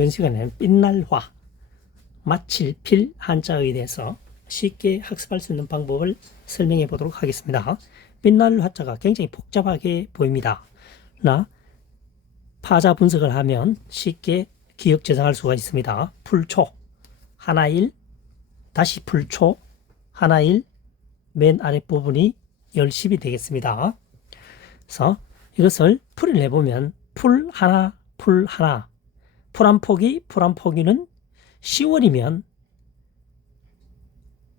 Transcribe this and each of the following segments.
이번 시간에는 빛날화, 마칠필 한자에 대해서 쉽게 학습할 수 있는 방법을 설명해 보도록 하겠습니다. 빛날 화자가 굉장히 복잡하게 보입니다. 그러나 파자 분석을 하면 쉽게 기억 저장할 수가 있습니다. 풀초, 하나일, 다시 풀초, 하나일, 맨 아랫부분이 열십이 되겠습니다. 그래서 이것을 풀이를 해보면 풀 하나, 풀 하나, 풀 한 포기는 10월이면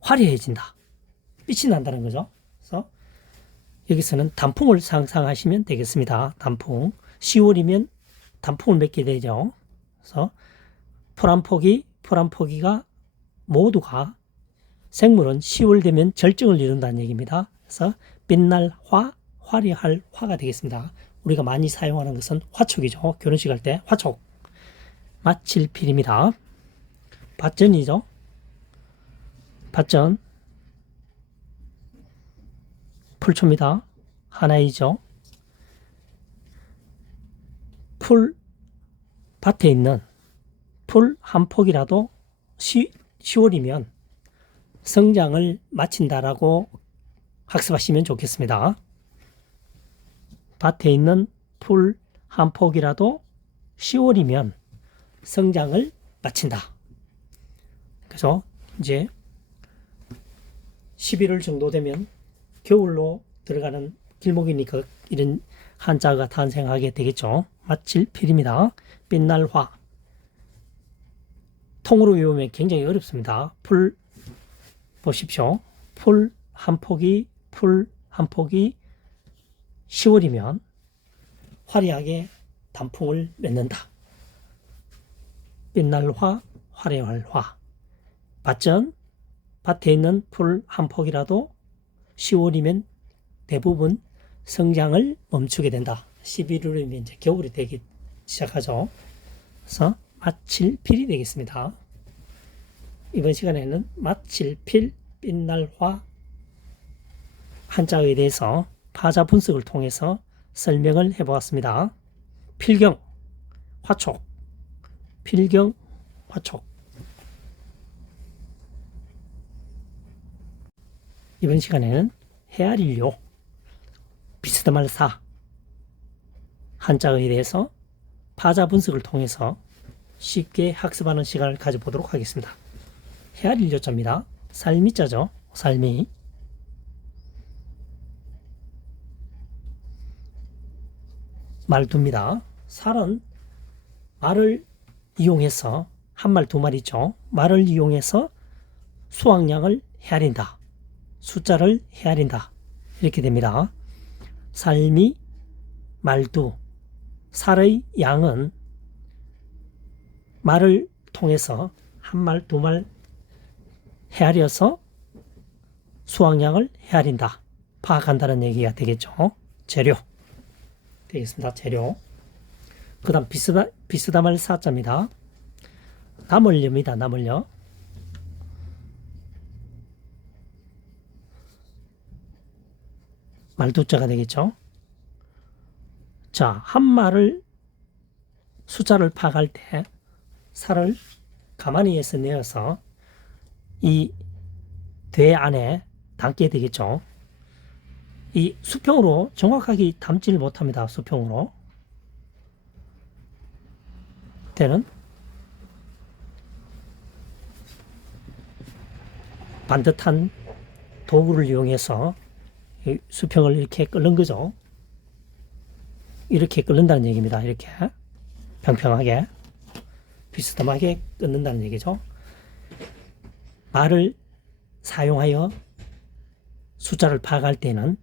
화려해진다. 빛이 난다는 거죠. 그래서 여기서는 단풍을 상상하시면 되겠습니다. 단풍. 10월이면 단풍을 맺게 되죠. 그래서 풀 한 포기가 모두가 생물은 10월 되면 절정을 이룬다는 얘기입니다. 그래서 빛날 화, 화려할 화가 되겠습니다. 우리가 많이 사용하는 것은 화촉이죠. 결혼식 할 때 화촉. 마칠필입니다. 밭전이죠. 밭전. 풀초입니다. 하나이죠. 풀, 밭에 있는 풀 한 폭이라도 10월이면 성장을 마친다라고 학습하시면 좋겠습니다. 밭에 있는 풀 한 폭이라도 10월이면 성장을 마친다. 그래서 이제 11월 정도 되면 겨울로 들어가는 길목이니까 이런 한자가 탄생하게 되겠죠. 마칠필입니다. 빛날화. 통으로 외우면 굉장히 어렵습니다. 풀 보십시오. 풀 한 폭이 10월이면 화려하게 단풍을 맺는다. 빛날화, 화려할 화. 밭전, 밭에 있는 풀 한 폭이라도 10월이면 대부분 성장을 멈추게 된다. 11월이면 이제 겨울이 되기 시작하죠. 그래서 마칠필이 되겠습니다. 이번 시간에는 마칠필, 빛날화 한자에 대해서 파자 분석을 통해서 설명을 해보았습니다. 필경, 화촉. 필경, 화촉. 이번 시간에는 헤아릴요, 비스듬할 사 한자에 대해서 파자 분석을 통해서 쉽게 학습하는 시간을 가져보도록 하겠습니다. 헤아릴요자입니다. 살미자죠. 살미. 말두입니다. 살은 말을 이용해서 한 말, 두 말이죠. 말을 이용해서 수확량을 헤아린다. 숫자를 헤아린다. 이렇게 됩니다. 살미, 말두. 살의 양은 말을 통해서 한 말, 두 말 헤아려서 수확량을 헤아린다. 파악한다는 얘기가 되겠죠. 재료 되겠습니다. 재료. 그 다음 비스듬할 사자입니다. 나물려입니다. 나물려. 말두자가 되겠죠. 자, 한 말을 숫자를 파악할 때 살을 가마니에서 내어서 이 대 안에 담게 되겠죠. 이 수평으로 정확하게 담지를 못합니다. 수평으로. 때는 반듯한 도구를 이용해서 이 수평을 이렇게 끓는 거죠. 이렇게 끓는다는 얘기입니다. 이렇게 평평하게 비스듬하게 끓는다는 얘기죠. 말을 사용하여 숫자를 파악할 때는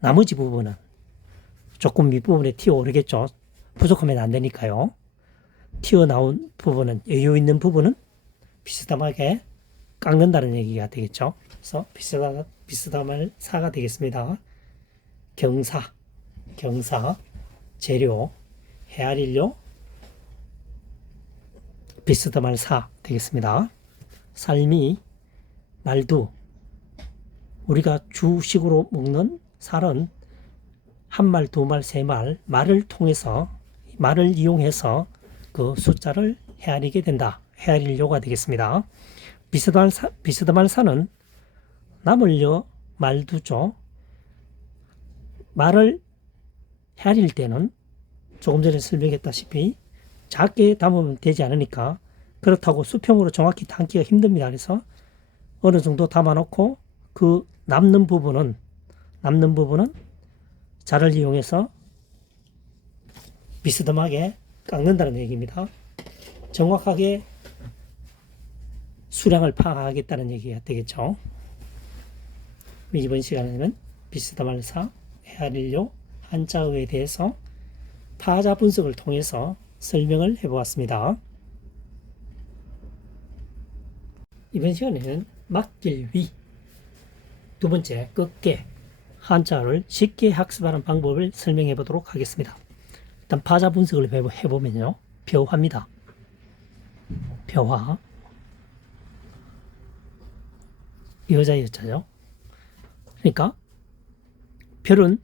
나머지 부분은 조금 윗부분에 튀어오르겠죠. 부족하면 안 되니까요. 튀어나온 부분은, 여유 있는 부분은 비스듬하게 깎는다는 얘기가 되겠죠. 그래서 비스듬할 사가 되겠습니다. 경사, 재료, 헤아릴요, 비스듬할 사 되겠습니다. 살미, 말두. 우리가 주식으로 먹는 살은 한 말, 두 말, 세 말, 말을 이용해서 그 숫자를 헤아리게 된다. 헤아리려가 되겠습니다. 비스듬한 산은 나물려 말두죠. 말을 헤아릴 때는 조금 전에 설명했다시피 작게 담으면 되지 않으니까 그렇다고 수평으로 정확히 담기가 힘듭니다. 그래서 어느 정도 담아놓고 그 남는 부분은 자를 이용해서 비스듬하게 깎는다는 얘기입니다. 정확하게 수량을 파악하겠다는 얘기가 되겠죠. 이번 시간에는 비스듬한 사, 헤아릴료, 한자어에 대해서 파자 분석을 통해서 설명을 해보았습니다. 이번 시간에는 맡길 위, 두 번째 끝게, 한자어를 쉽게 학습하는 방법을 설명해 보도록 하겠습니다. 일단 파자 분석을 해보면요. 벼화입니다. 벼화. 여자 여자죠. 그러니까 별은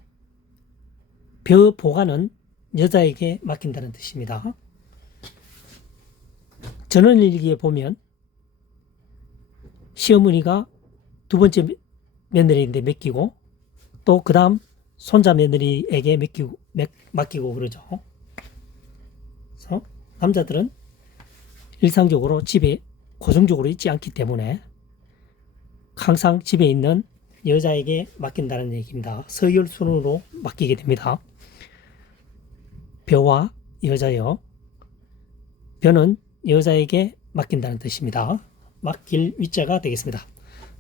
벼 보관은 여자에게 맡긴다는 뜻입니다. 전원일기에 보면 시어머니가 두 번째 며느리인데 맡기고 또 그 다음 손자 며느리에게 맡기고 그러죠. 그래서 남자들은 일상적으로 집에 고정적으로 있지 않기 때문에 항상 집에 있는 여자에게 맡긴다는 얘기입니다. 서열순으로 맡기게 됩니다. 벼와 여자여. 벼는 여자에게 맡긴다는 뜻입니다. 맡길 위자가 되겠습니다.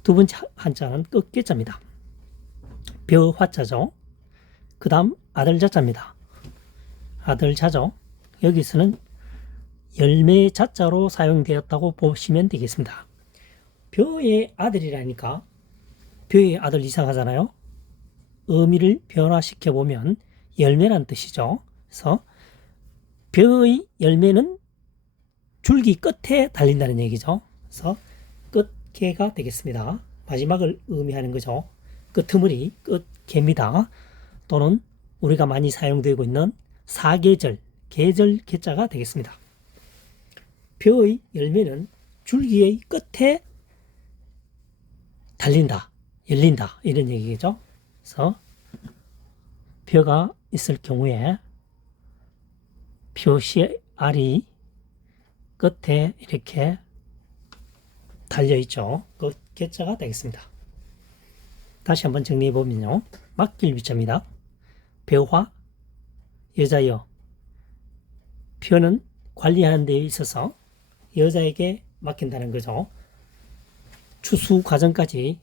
두 번째 한자는 끝게자입니다. 벼화자죠. 그 다음 아들자자입니다. 아들자죠. 여기서는 열매 자자로 사용되었다고 보시면 되겠습니다. 벼의 아들이라니까 벼의 아들 이상하잖아요. 의미를 변화시켜 보면 열매란 뜻이죠. 그래서 벼의 열매는 줄기 끝에 달린다는 얘기죠. 그래서 끝개가 되겠습니다. 마지막을 의미하는 거죠. 끄트머리 끝개입니다. 또는 우리가 많이 사용되고 있는 사계절, 계절 계자가 되겠습니다. 벼의 열매는 줄기의 끝에 달린다, 열린다 이런 얘기죠. 그래서 벼가 있을 경우에 표시알이 끝에 이렇게 달려있죠. 끝개자가 되겠습니다. 다시 한번 정리해 보면요. 맡길 위자입니다. 벼화, 여자여. 벼는 관리하는 데 있어서 여자에게 맡긴다는 거죠. 추수 과정까지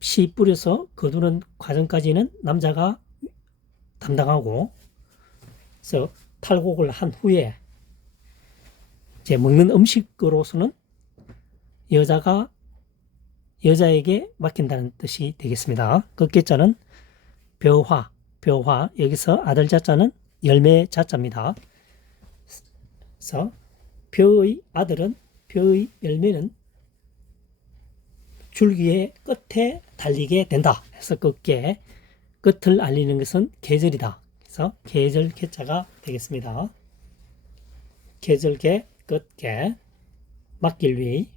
씨 뿌려서 거두는 과정까지는 남자가 담당하고, 그래서 탈곡을 한 후에 이제 먹는 음식으로서는 여자에게 맡긴다는 뜻이 되겠습니다. 끝개자는 벼화, 여기서 아들 자자는 열매 자자입니다. 그래서 벼의 아들은, 벼의 열매는 줄기의 끝에 달리게 된다. 그래서 끝게, 끝을 알리는 것은 계절이다. 그래서 계절 개자가 되겠습니다. 계절개, 끝개, 맡길 위.